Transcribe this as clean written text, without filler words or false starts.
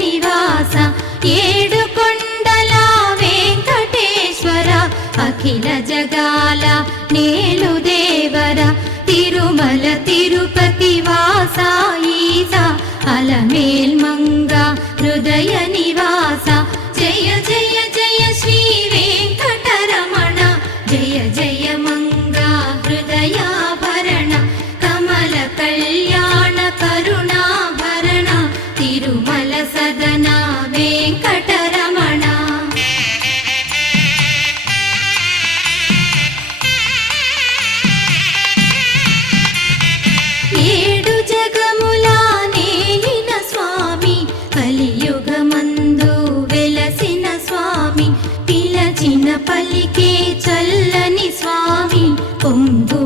నివాస ఏడు కొండల వెంకటేశ్వర అఖిల జగాల నేలు దేవర తిరుమల తిరుపతి వాస ఈస అలమేల్ మంగ హృదయ నివాస జయ జయ జయ శ్రీ వెంకటరమణ జయ జయ మంగ హృదయాభరణ కమల కళ్యాణ కరుణాభరణ తిరుమల సదన వెంకటరమణ ఏడు జగముల నేలిన స్వామి కలియుగమందు వెలసిన స్వామి పిలచిన పలికే చల్లని స్వామి పొంగు